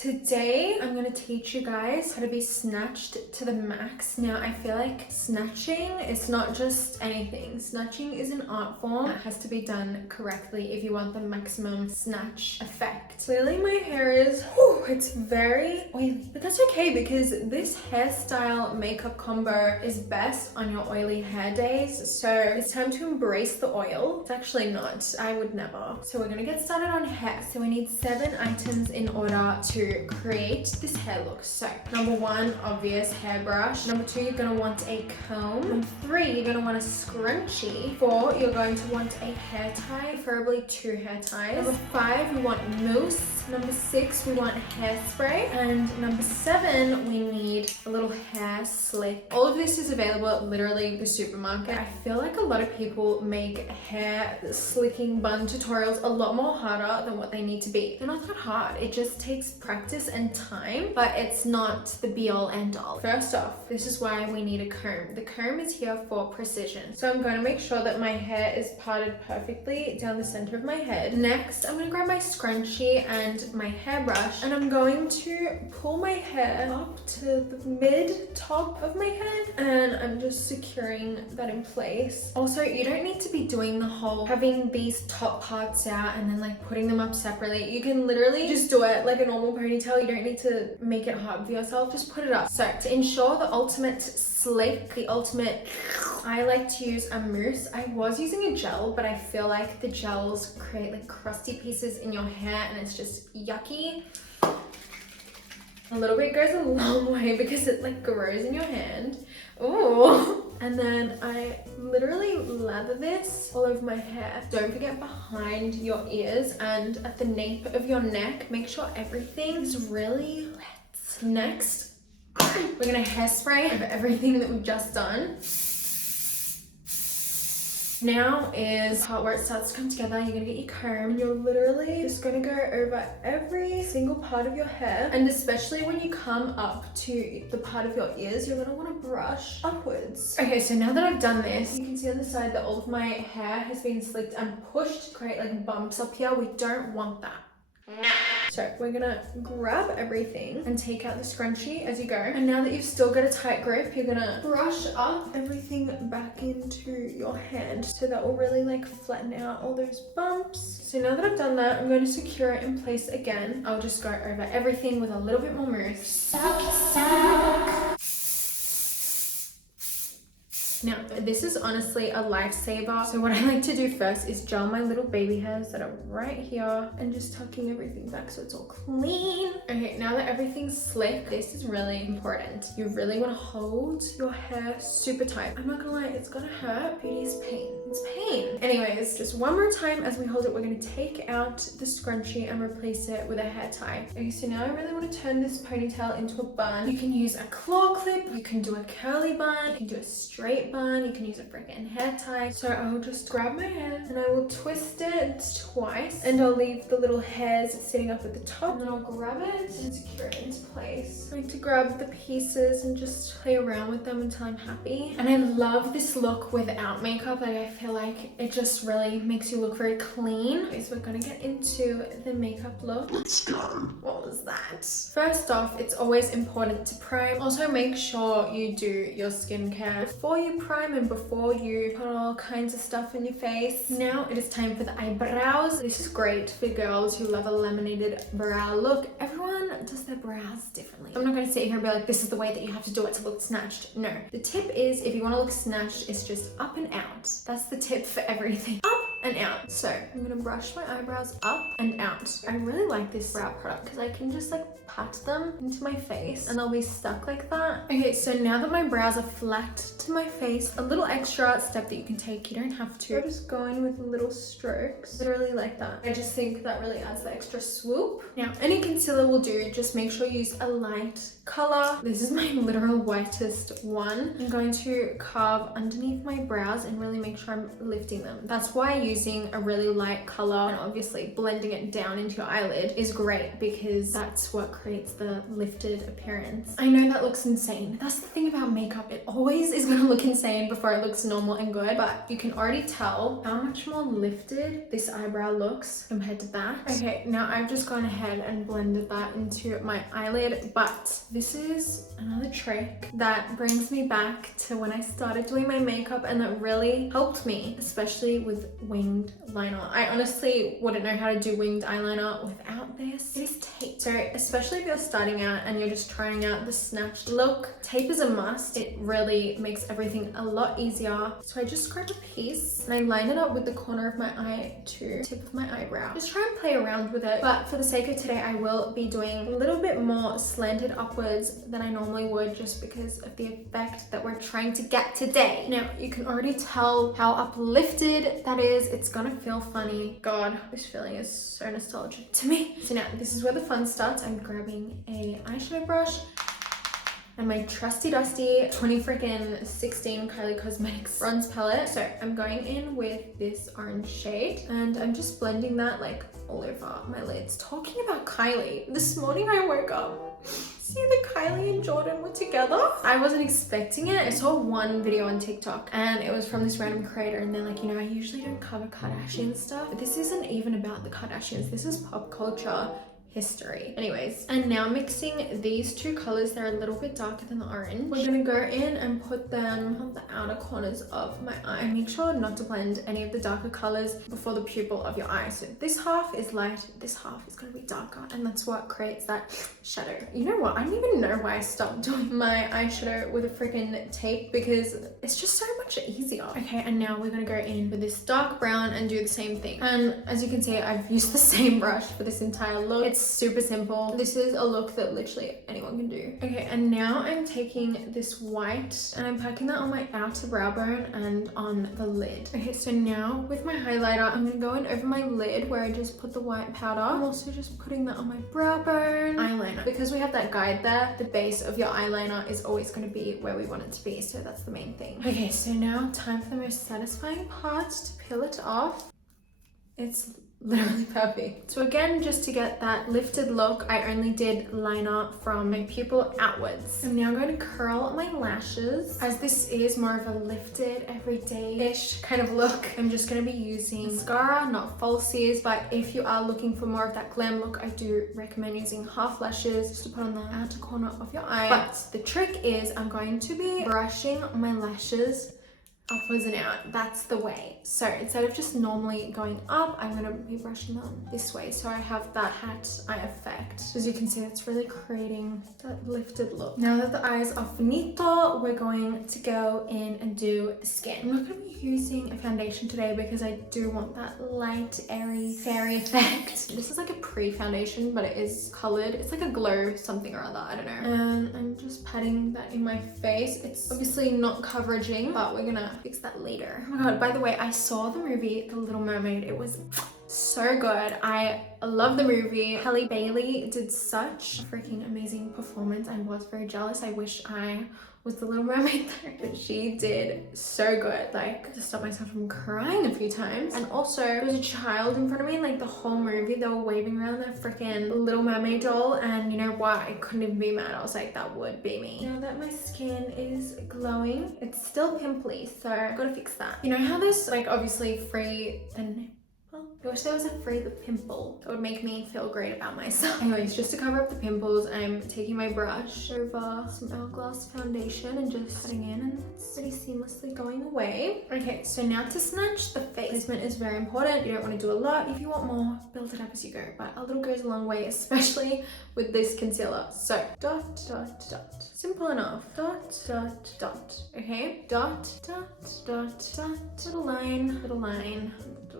Today I'm going to teach you guys how to be snatched to the max. Now I feel like snatching is not just anything. Snatching is an art form. It has to be done correctly if you want the maximum snatch effect. Clearly my hair is, it's very oily, but that's okay because this hairstyle makeup combo is best on your oily hair days. So it's time to embrace the oil. It's actually not, I would never. So we're gonna get started on hair. So we need 7 items in order to create this hair look. So number 1, obvious hairbrush. Number 2, you're gonna want a comb. Number 3, you're gonna want a scrunchie. 4, you're going to want a hair tie, preferably 2 hair ties. Number 5, we want mousse. Number 6, we want hairspray. And number 7, we need a little hair slick. All of this is available at literally the supermarket. I feel like a lot of people make hair slicking bun tutorials a lot more harder than what they need to be. They're not that hard. It just takes practice and time, but it's not the be all end all. First off, this is why we need a comb. The comb is here for precision. So I'm going to make sure that my hair is parted perfectly down the center of my head. Next, I'm going to grab my scrunchie and my hairbrush, and I'm going to pull my hair up to the mid top of my head, and I'm just securing that in place. Also, you don't need to be doing the whole having these top parts out and then like putting them up separately. You can literally just do it like a normal ponytail. You don't need to make it hard for yourself. Just put it up. So to ensure the ultimate slick, I like to use a mousse. I was using a gel, but I feel like the gels create like crusty pieces in your hair and it's just yucky. A little bit goes a long way because it like grows in your hand. Ooh. And then I literally lather this all over my hair. Don't forget behind your ears and at the nape of your neck. Make sure everything is really wet. Next, we're gonna hairspray over everything that we've just done. Now is the part where it starts to come together. You're gonna get your comb and you're literally just gonna go over every single part of your hair, and especially when you come up to the part of your ears, you're gonna want to brush upwards. Okay, so now that I've done this, you can see on the side that all of my hair has been slicked and pushed to create like bumps up here. We don't want that. No. So we're gonna grab everything and take out the scrunchie as you go. And now that you've still got a tight grip, you're gonna brush up everything back into your hand. So that will really like flatten out all those bumps. So now that I've done that, I'm going to secure it in place again. I'll just go over everything with a little bit more mousse. Suck. Now, this is honestly a lifesaver. So what I like to do first is gel my little baby hairs that are right here and just tucking everything back so it's all clean. Okay, now that everything's slick, this is really important. You really want to hold your hair super tight. I'm not gonna lie, it's gonna hurt. Beauty is pain. It's pain. Anyways, just one more time as we hold it, we're gonna take out the scrunchie and replace it with a hair tie. Okay, so now I really want to turn this ponytail into a bun. You can use a claw clip, you can do a curly bun, you can do a straight bun, you can use a freaking hair tie. So I'll just grab my hair and I will twist it twice, and I'll leave the little hairs sitting up at the top, and then I'll grab it and secure it into place. I like to grab the pieces and just play around with them until I'm happy. And I love this look without makeup. Like, I feel like it just really makes you look very clean. Okay, so we're gonna get into the makeup look. Let's go. What was that? First off, it's always important to prime. Also, make sure you do your skincare before you prime and before you put all kinds of stuff in your face. Now it is time for the eyebrows. This is great for girls who love a laminated brow look. Everyone does their brows differently. I'm not going to sit here and be like, this is the way that you have to do it to look snatched. No. The tip is, if you want to look snatched, it's just up and out. That's the tip for everything. Up and out. So I'm gonna brush my eyebrows up and out. I really like this brow product because I can just like pat them into my face and they'll be stuck like that. Okay, so now that my brows are flat to my face, a little extra step that you can take, you don't have to. I'm just going with little strokes, literally like that. I just think that really adds the extra swoop. Now, any concealer will do, just make sure you use a light color. This is my literal whitest one. I'm going to carve underneath my brows and really make sure I'm lifting them. That's why I using a really light color and obviously blending it down into your eyelid is great because that's what creates the lifted appearance. I know that looks insane. That's the thing about makeup. It always is gonna look insane before it looks normal and good, but you can already tell how much more lifted this eyebrow looks compared to that. Okay, now I've just gone ahead and blended that into my eyelid, but this is another trick that brings me back to when I started doing my makeup and that really helped me, especially with winged liner. I honestly wouldn't know how to do winged eyeliner without this. It is tape. So especially if you're starting out and you're just trying out the snatched look, tape is a must. It really makes everything a lot easier. So I just grabbed a piece and I lined it up with the corner of my eye to the tip of my eyebrow. Just try and play around with it. But for the sake of today, I will be doing a little bit more slanted upwards than I normally would just because of the effect that we're trying to get today. Now, you can already tell how uplifted that is. It's gonna feel funny. God, this feeling is so nostalgic to me. So now, this is where the fun starts. I'm grabbing a eyeshadow brush and my trusty dusty 2016 Kylie Cosmetics bronze palette. So I'm going in with this orange shade and I'm just blending that like all over my lids. Talking about Kylie, this morning I woke up, see that Kylie and Jordan were together. I wasn't expecting it. I saw one video on TikTok and it was from this random creator and they're like, you know, I usually don't cover Kardashian stuff, but this isn't even about the Kardashians. This is pop culture history. Anyways, and now mixing these two colors, they're a little bit darker than the orange. We're gonna go in and put them on the outer corners of my eye. Make sure not to blend any of the darker colors before the pupil of your eye. So this half is light, this half is gonna be darker, and that's what creates that shadow. You know what? I don't even know why I stopped doing my eyeshadow with a freaking tape because it's just so much easier. Okay, and now we're gonna go in with this dark brown and do the same thing. And as you can see, I've used the same brush for this entire look. It's super simple. This is a look that literally anyone can do. Okay, and now I'm taking this white and I'm packing that on my outer brow bone and on the lid. Okay, so now with my highlighter, I'm gonna go in over my lid where I just put the white powder. I'm also just putting that on my brow bone. Eyeliner. Because we have that guide there, the base of your eyeliner is always gonna be where we want it to be, so that's the main thing. Okay, so now time for the most satisfying part, to peel it off. It's literally perfect. So again, just to get that lifted look, I only did liner from my pupil outwards. I'm now going to curl my lashes. As this is more of a lifted, everyday-ish kind of look, I'm just going to be using mascara, not falsies, but if you are looking for more of that glam look, I do recommend using half lashes just to put on the outer corner of your eye. But the trick is I'm going to be brushing my lashes upwards and out. That's the way. So instead of just normally going up, I'm gonna be brushing them this way, so I have that hat eye effect. As you can see, it's really creating that lifted look. Now that the eyes are finito, we're going to go in and do the skin. I'm not gonna be using a foundation today because I do want that light, airy, fairy effect. This is like a pre-foundation, but it is colored. It's like a glow something or other, I don't know. And I'm just patting that in my face. It's obviously not coveraging, but we're gonna fix that later. Oh my god, by the way, I saw the movie The Little Mermaid. It was so good. I love the movie. Halle Bailey did such a freaking amazing performance. I was very jealous. I wish I was the Little Mermaid there, but she did so good. Like, to stop myself from crying a few times. And also, there was a child in front of me, like the whole movie, they were waving around their freaking Little Mermaid doll, and you know what? I couldn't even be mad. I was like, that would be me. Now that my skin is glowing, it's still pimply, so I've got to fix that. You know how there's like obviously free and I wish there was a free the pimple. That would make me feel great about myself. Anyways, just to cover up the pimples, I'm taking my brush over some Hourglass foundation and just putting in, and it's pretty seamlessly going away. Okay, so now to snatch, the face placement is very important. You don't want to do a lot. If you want more, build it up as you go, but a little goes a long way, especially with this concealer. So dot, dot, dot. Simple enough. Dot, dot, dot. Okay, dot, dot, dot, dot. Little line, little line.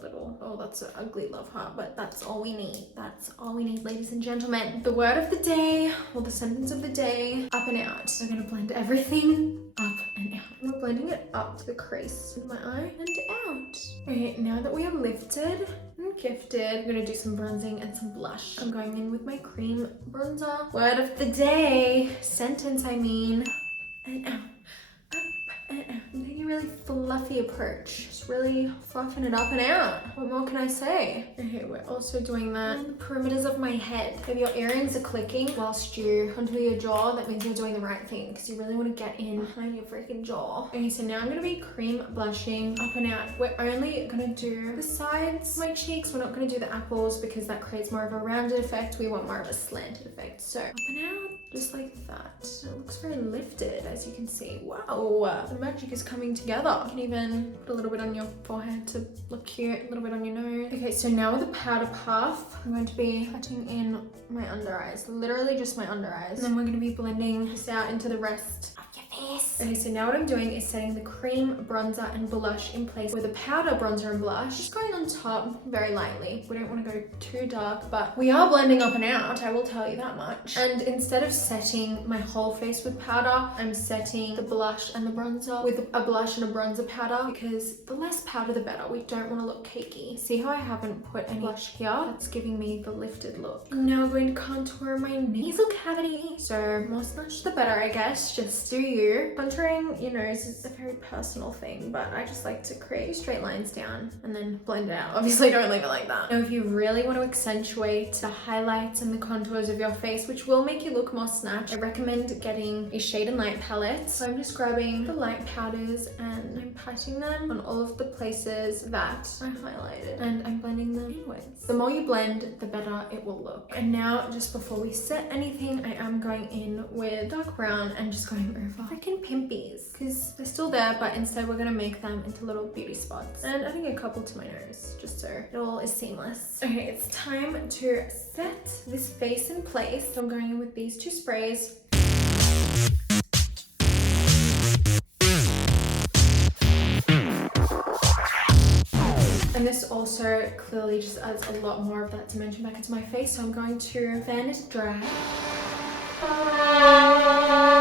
Little, oh, that's an ugly love heart, but that's all we need. That's all we need, ladies and gentlemen. The word of the day, or the sentence of the day, up and out. I'm gonna blend everything up and out. We're blending it up to the crease of my eye and out. Okay, now that we are lifted and gifted, I'm gonna do some bronzing and some blush. I'm going in with my cream bronzer. Word of the day, sentence I mean, up and out. Up and out. I'm taking really fluffy approach. Just really fluffing it up and out. What more can I say? Okay, we're also doing that on the perimeters of my head. If your earrings are clicking whilst you contour your jaw, that means you're doing the right thing because you really want to get in behind your freaking jaw. Okay, so now I'm going to be cream blushing up and out. We're only going to do the sides of my cheeks. We're not going to do the apples because that creates more of a rounded effect. We want more of a slanted effect. So up and out, just like that. It looks very lifted, as you can see. Wow, the magic is coming together. You can even put a little bit on your forehead to look cute, a little bit on your nose. Okay, so now with the powder puff, I'm going to be touching in my under eyes, literally just my under eyes. And then we're going to be blending this out into the rest of your face. Okay, so now what I'm doing is setting the cream bronzer and blush in place with a powder bronzer and blush. Just going on top very lightly. We don't want to go too dark, but we are blending up and out, I will tell you that much. And instead of setting my whole face with powder, I'm setting the blush and the bronzer with a blush and a bronzer powder because the less powder the better. We don't want to look cakey. See how I haven't put any blush here? That's giving me the lifted look. I'm now going to contour my nasal cavity. So more snatch the better, I guess. Just do you. Contouring your nose is a very personal thing, but I just like to create straight lines down and then blend it out. Obviously don't leave it like that. Now if you really want to accentuate the highlights and the contours of your face, which will make you look more snatched, I recommend getting a shade and light palette. So I'm just grabbing the light powders and I'm patting them on all of the places that I highlighted and I'm blending them inwards. The more you blend, the better it will look. And now just before we set anything, I am going in with dark brown and just going over freaking pimpies because they're still there, but instead we're gonna make them into little beauty spots. And I think a couple to my nose just so it all is seamless. Okay, it's time to set this face in place. So I'm going in with these two sprays. And this also clearly just adds a lot more of that dimension back into my face. So I'm going to fan it dry.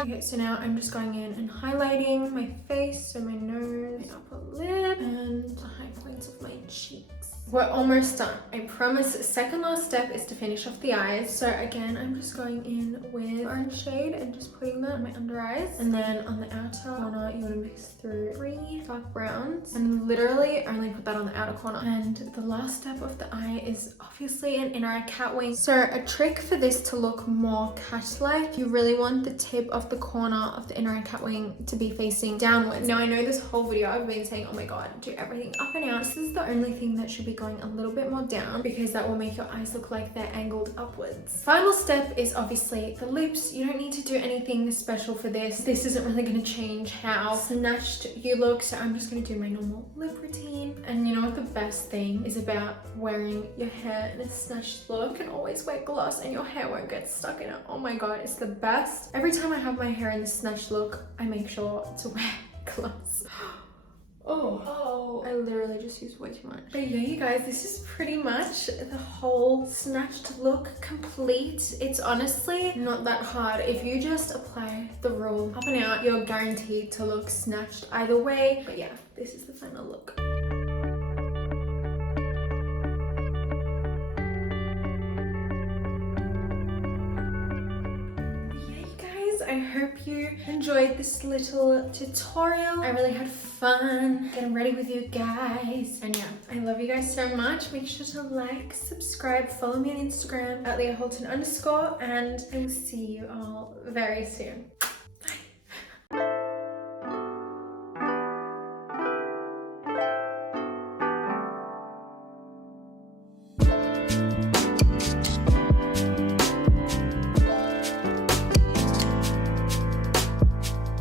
Okay, so now I'm just going in and highlighting my face, so my nose, my upper lip, and the high points of my cheeks. We're almost done. I promise. Second last step is to finish off the eyes. So again, I'm just going in with orange shade and just putting that on my under eyes. And then on the outer corner, you want to mix through 3 dark browns and literally only put that on the outer corner. And the last step of the eye is obviously an inner eye cat wing. So a trick for this to look more cat-like, you really want the tip of the corner of the inner eye cat wing to be facing downwards. Now I know this whole video I've been saying, oh my god, do everything up and out. This is the only thing that should be going a little bit more down because that will make your eyes look like they're angled upwards. Final step is obviously the lips. You don't need to do anything special for this. This isn't really going to change how snatched you look, so I'm just going to do my normal lip routine. And you know what the best thing is about wearing your hair in a snatched look? You can always wear gloss and your hair won't get stuck in it. Oh my god, it's the best. Every time I have my hair in the snatched look, I make sure to wear gloss. Oh, I literally just used way too much. But yeah, you guys, this is pretty much the whole snatched look complete. It's honestly not that hard. If you just apply the rule up and out, you're guaranteed to look snatched either way. But yeah, this is the final look. I hope you enjoyed this little tutorial. I really had fun getting ready with you guys. And yeah, I love you guys so much. Make sure to like, subscribe, follow me on Instagram at Leah Halton_, and I will see you all very soon.